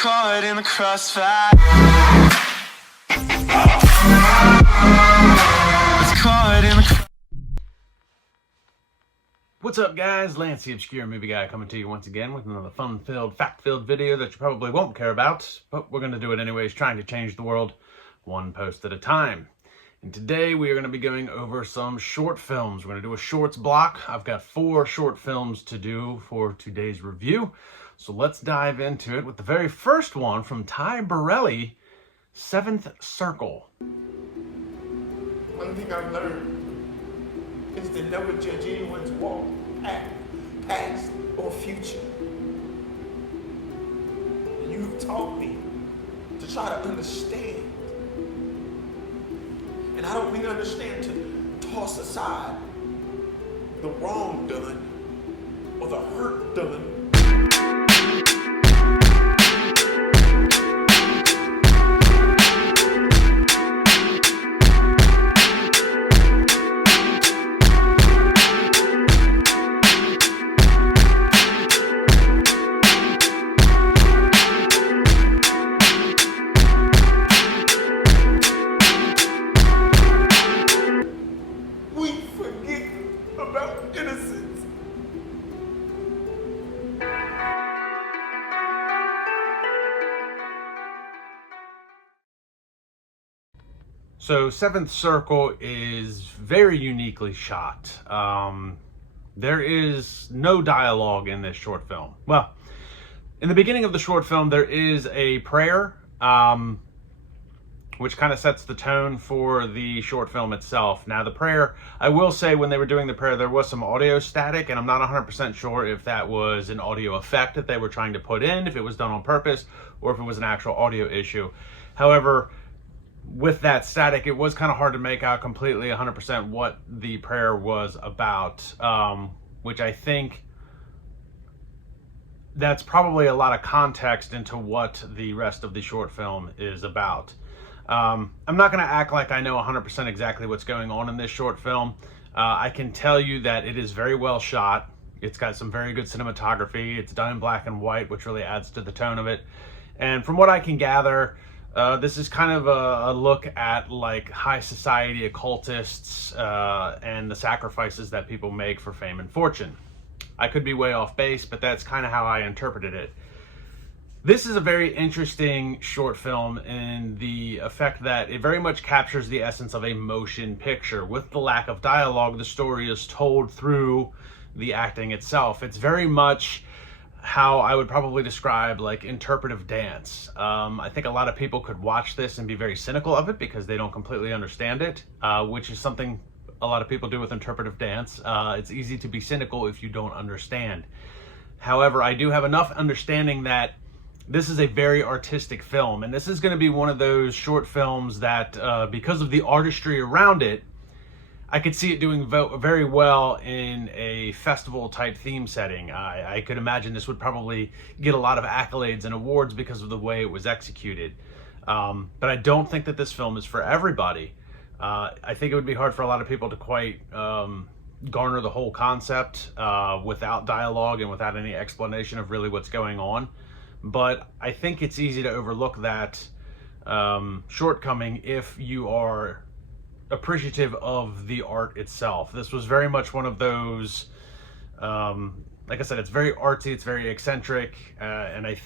caught in the crossfire. It's caught in the... What's up, guys? Lance the Obscure Movie Guy coming to you once again with another fun-filled, fact-filled video that you probably won't care about, but we're going to do it anyways, trying to change the world one post at a time. And today we are going to be going over some short films. We're going to do a shorts block. I've got 4 short films to do for today's review. So let's dive into it with the very first one from Ty Burrell, 7th Circle. One thing I've learned is to never judge anyone's walk, act, past, or future. And you've taught me to try to understand. And I don't mean understand to toss aside the wrong done or the hurt done. So 7th Circle is very uniquely shot. There is no dialogue in this short film. Well, in the beginning of the short film, there is a prayer, which kind of sets the tone for the short film itself. Now, the prayer, I will say when they were doing the prayer, there was some audio static, and I'm not 100% sure if that was an audio effect that they were trying to put in, if it was done on purpose, or if it was an actual audio issue. However, with that static, it was kind of hard to make out completely 100% what the prayer was about, which I think that's probably a lot of context into what the rest of the short film is about. I'm not going to act like I know 100% exactly what's going on in this short film. I can tell you that it is very well shot. It's got some very good cinematography. It's done in black and white, which really adds to the tone of it. And from what I can gather, this is kind of a look at like high society occultists and the sacrifices that people make for fame and fortune. I could be way off base, but that's kind of how I interpreted it. This is a very interesting short film in the effect that it very much captures the essence of a motion picture. With the lack of dialogue, the story is told through the acting itself. It's very much how I would probably describe like interpretive dance. I think a lot of people could watch this and be very cynical of it because they don't completely understand it, which is something a lot of people do with interpretive dance. It's easy to be cynical if you don't understand. However, I do have enough understanding that this is a very artistic film, and this is going to be one of those short films that because of the artistry around it, I could see it doing very well in a festival type theme setting. I could imagine this would probably get a lot of accolades and awards because of the way it was executed. But I don't think that this film is for everybody. I think it would be hard for a lot of people to quite garner the whole concept without dialogue and without any explanation of really what's going on. But I think it's easy to overlook that shortcoming if you are appreciative of the art itself. This was very much one of those, like I said, it's very artsy, it's very eccentric, and I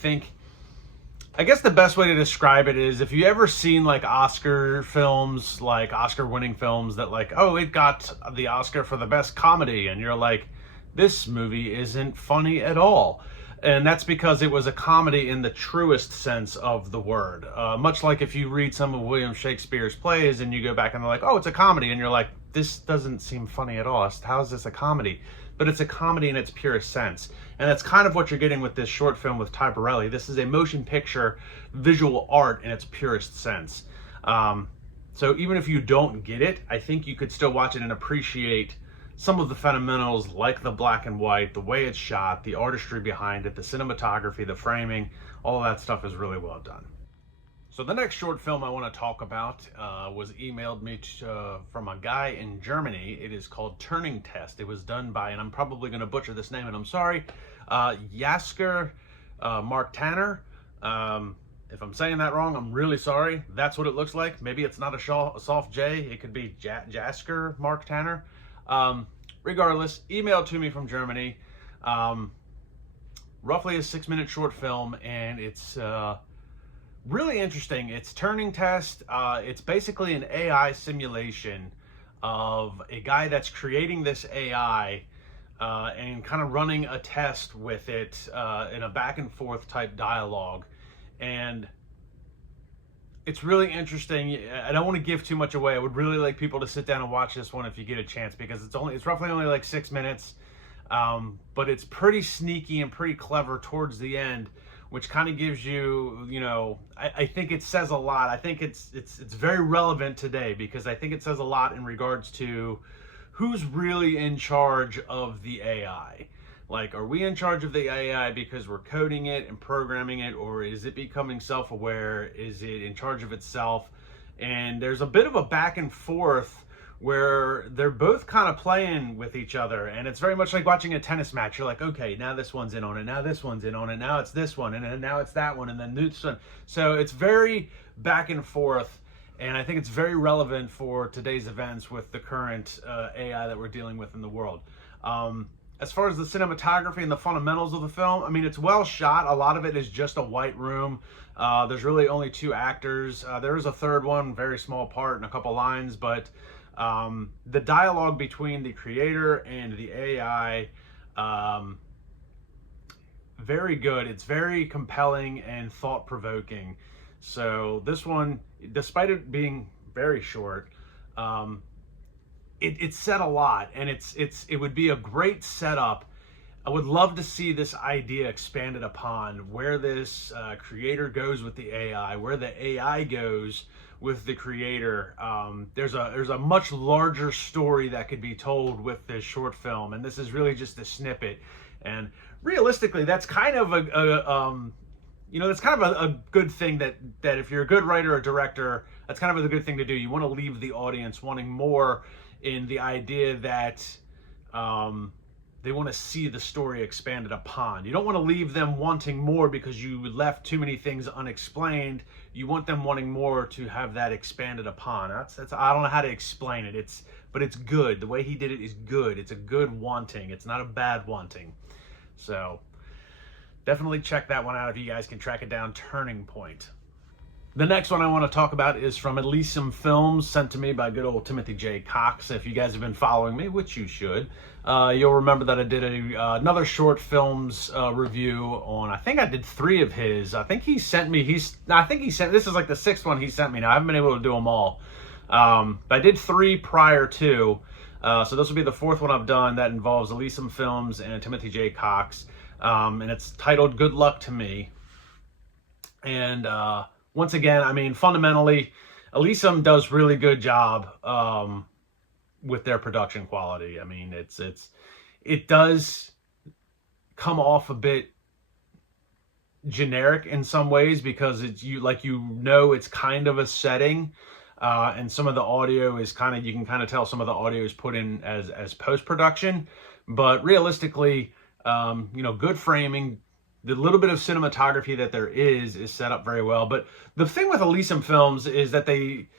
guess the best way to describe it is if you ever seen like Oscar films, like Oscar winning films that like, oh, it got the Oscar for the best comedy, and you're like, this movie isn't funny at all. And that's because it was a comedy in the truest sense of the word. Much like if you read some of William Shakespeare's plays and you go back and they're like, oh, it's a comedy. And you're like, this doesn't seem funny at all. How is this a comedy? But it's a comedy in its purest sense. And that's kind of what you're getting with this short film with Ty Burrell. This is a motion picture visual art in its purest sense. So even if you don't get it, I think you could still watch it and appreciate some of the fundamentals like the black and white, the way it's shot, the artistry behind it, the cinematography, the framing, all of that stuff is really well done. So the next short film I want to talk about was emailed me from a guy in Germany. It is called Turning Test. It was done by, and I'm probably going to butcher this name, and I'm sorry, Jasker Mark Tanner. If I'm saying that wrong, I'm really sorry. That's what it looks like. Maybe it's not a soft J. It could be Jasker Mark Tanner. Regardless, email to me from Germany. Roughly a 6-minute short film, and it's really interesting. It's Turing Test. It's basically an AI simulation of a guy that's creating this AI and kind of running a test with it in a back and forth type dialogue. And it's really interesting. I don't want to give too much away. I would really like people to sit down and watch this one if you get a chance, because it's roughly only like 6 minutes, but it's pretty sneaky and pretty clever towards the end, which kind of gives you, I think it says a lot. I think it's very relevant today, because I think it says a lot in regards to who's really in charge of the AI. Like, are we in charge of the AI because we're coding it and programming it, or is it becoming self-aware? Is it in charge of itself? And there's a bit of a back and forth where they're both kind of playing with each other, and it's very much like watching a tennis match. You're like, okay, now this one's in on it, now this one's in on it, now it's this one, and then now it's that one, and then this one. So it's very back and forth, and I think it's very relevant for today's events with the current AI that we're dealing with in the world. As far as the cinematography and the fundamentals of the film, I mean, it's well shot. A lot of it is just a white room. There's really only 2 actors. There is a third one, very small part and a couple lines, but the dialogue between the creator and the AI, very good. It's very compelling and thought-provoking. So this one, despite it being very short, it said a lot, and it would be a great setup. I would love to see this idea expanded upon, where this creator goes with the AI, where the AI goes with the creator. There's a much larger story that could be told with this short film, and this is really just a snippet. And realistically, that's kind of that's kind of a good thing, that if you're a good writer or director, that's kind of a good thing to do. You want to leave the audience wanting more, in the idea that they want to see the story expanded upon. You don't want to leave them wanting more because you left too many things unexplained. You want them wanting more to have that expanded upon. That's I don't know how to explain it. But it's good. The way he did it is good. It's a good wanting. It's not a bad wanting. So definitely check that one out if you guys can track it down. Turning Point. The next one I want to talk about is from Elysium Films, sent to me by good old Timothy J. Cox. If you guys have been following me, which you should, you'll remember that I did another short films review on, I think I did 3 of his. I think he sent me, this is like the 6th one he sent me now. I haven't been able to do them all. But I did 3 prior to, so this will be the 4th one I've done that involves Elysium Films and Timothy J. Cox. And it's titled Good Luck to Me. And, once again, I mean, fundamentally, Elysium does really good job with their production quality. I mean, it does come off a bit generic in some ways, because it's it's kind of a setting, and some of the audio is you can kind of tell some of the audio is put in as post-production, but realistically, good framing. The little bit of cinematography that there is set up very well. But the thing with Elysium Films is that they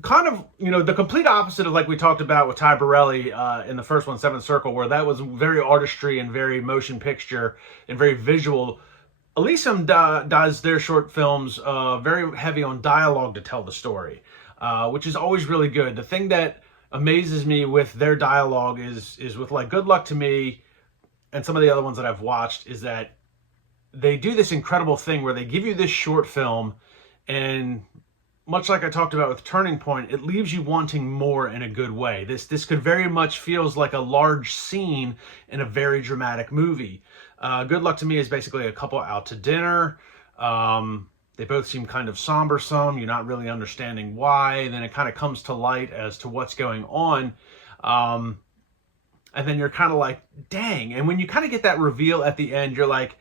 kind of, the complete opposite of, like we talked about with Ty Burrelli in the first one, 7th Circle, where that was very artistry and very motion picture and very visual. Elysium does their short films very heavy on dialogue to tell the story, which is always really good. The thing that amazes me with their dialogue is with, like, Good Luck to Me and some of the other ones that I've watched, is that they do this incredible thing where they give you this short film, and much like I talked about with Turning Point, it leaves you wanting more in a good way. This could very much feels like a large scene in a very dramatic movie. Good Luck to Me is basically a couple out to dinner. They both seem kind of sombersome. You're not really understanding why. And then it kind of comes to light as to what's going on. And then you're kind of like, dang. And when you kind of get that reveal at the end, you're like,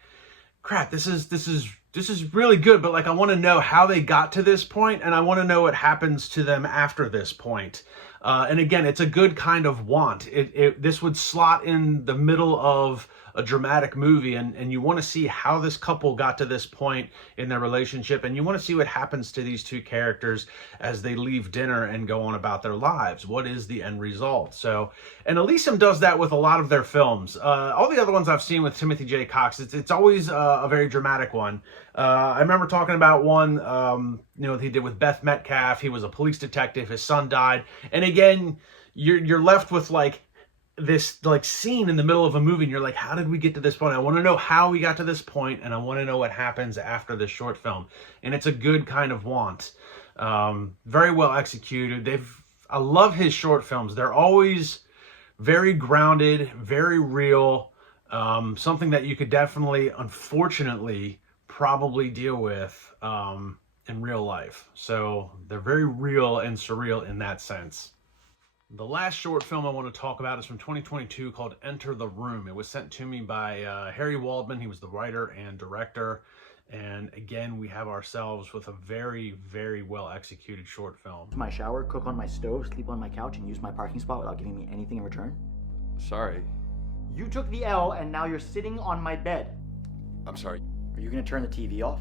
crap, this is really good. But, like, I want to know how they got to this point, and I want to know what happens to them after this point. And again, it's a good kind of want. This would slot in the middle of a dramatic movie, and you want to see how this couple got to this point in their relationship, and you want to see what happens to these two characters as they leave dinner and go on about their lives. What is the end result? So, and Elysium does that with a lot of their films. All the other ones I've seen with Timothy J. Cox, it's always a very dramatic one. I remember talking about one, he did with Beth Metcalf. He was a police detective. His son died, and again, you're left with like this like scene in the middle of a movie, and you're like, how did we get to this point? I want to know how we got to this point, and I want to know what happens after this short film. And it's a good kind of want. Very well executed. I love his short films. They're always very grounded, very real, something that you could definitely, unfortunately, probably deal with in real life. So they're very real and surreal in that sense. The last short film I want to talk about is from 2022 called Enter the Room. It was sent to me by Harry Waldman. He was the writer and director. And again, we have ourselves with a very, very well executed short film. My shower, cook on my stove, sleep on my couch, and use my parking spot without giving me anything in return? Sorry. You took the L and now you're sitting on my bed. I'm sorry. Are you gonna turn the TV off?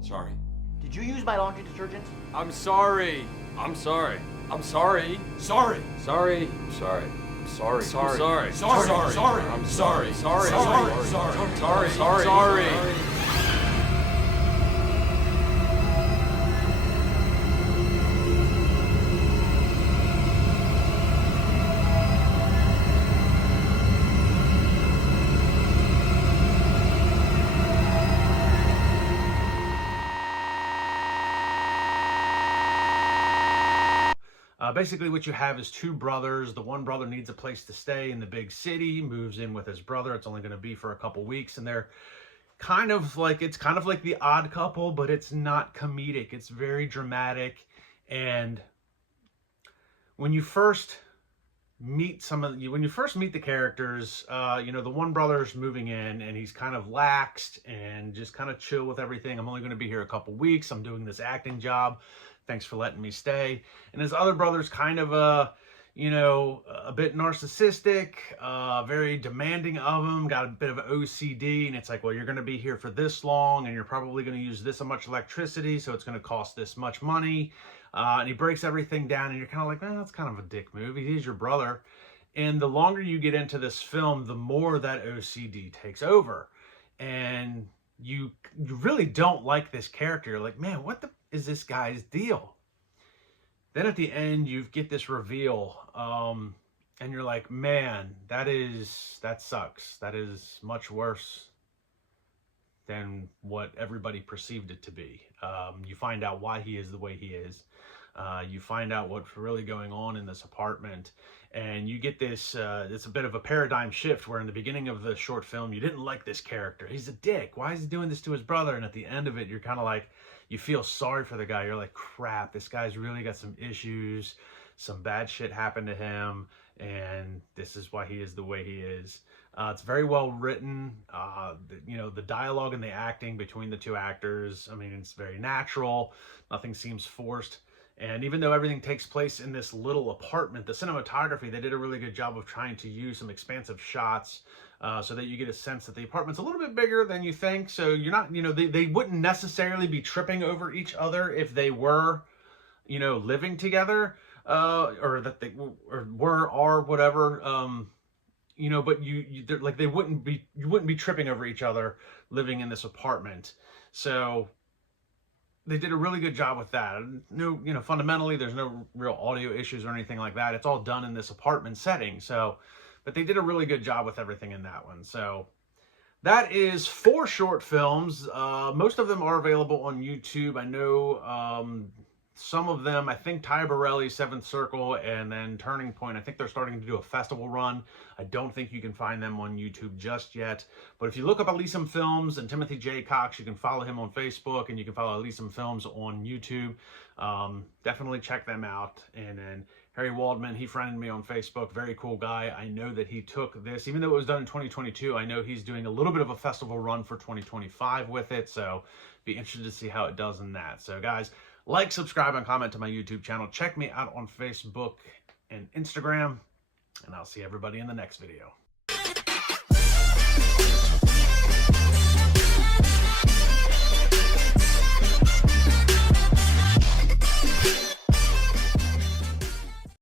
Sorry. Did you use my laundry detergent? I'm sorry. I'm sorry. I'm sorry. Sorry. Sorry. I'm sorry. I'm sorry. Sorry. Sorry. Sorry. Sorry. I'm sorry. Sorry. Sorry. Sorry. Sorry. Sorry. Basically what you have is two brothers. The one brother needs a place to stay in the big city, moves in with his brother. It's only going to be for a couple weeks, and they're it's kind of like The Odd Couple, but it's not comedic. It's very dramatic. And when you first meet the characters, the one brother's moving in and he's kind of laxed and just kind of chill with everything. I'm only going to be here a couple weeks. I'm doing this acting job. Thanks for letting me stay. And his other brother's kind of a bit narcissistic, very demanding of him, got a bit of OCD, and it's like, well, you're going to be here for this long, and you're probably going to use this much electricity, so it's going to cost this much money. And he breaks everything down, and you're kind of like, that's kind of a dick move. He's your brother. And the longer you get into this film, the more that OCD takes over. And you really don't like this character. You're like, man, what the is this guy's deal? Then at the end, you get this reveal, and you're like, man, that sucks. That is much worse than what everybody perceived it to be. You find out why he is the way he is. You find out what's really going on in this apartment, and you get this, it's a bit of a paradigm shift where in the beginning of the short film, you didn't like this character. He's a dick. Why is he doing this to his brother? And at the end of it, you're kind of like, you feel sorry for the guy. You're like, crap, this guy's really got some issues. Some bad shit happened to him, and this is why he is the way he is. It's very well written. The dialogue and the acting between the two actors, I mean, it's very natural. Nothing seems forced. And even though everything takes place in this little apartment, the cinematography, they did a really good job of trying to use some expansive shots so that you get a sense that the apartment's a little bit bigger than you think. So you're not, they wouldn't necessarily be tripping over each other if they were, living together or that they are whatever. But you wouldn't be tripping over each other living in this apartment. So they did a really good job with that. No, fundamentally, there's no real audio issues or anything like that. It's all done in this apartment setting. So, but they did a really good job with everything in that one. So that is 4 short films. Most of them are available on YouTube. I know some of them, I think Ty Burrelli's 7th Circle and then Turning Point, I think they're starting to do a festival run. I don't think you can find them on YouTube just yet. But if you look up Elysium Films and Timothy J. Cox, you can follow him on Facebook and you can follow Elysium Films on YouTube. Definitely check them out. And then Harry Waldman, he friended me on Facebook. Very cool guy. I know that he took this, even though it was done in 2022, I know he's doing a little bit of a festival run for 2025 with it. So be interested to see how it does in that. So guys, like, subscribe, and comment to my YouTube channel. Check me out on Facebook and Instagram. And I'll see everybody in the next video.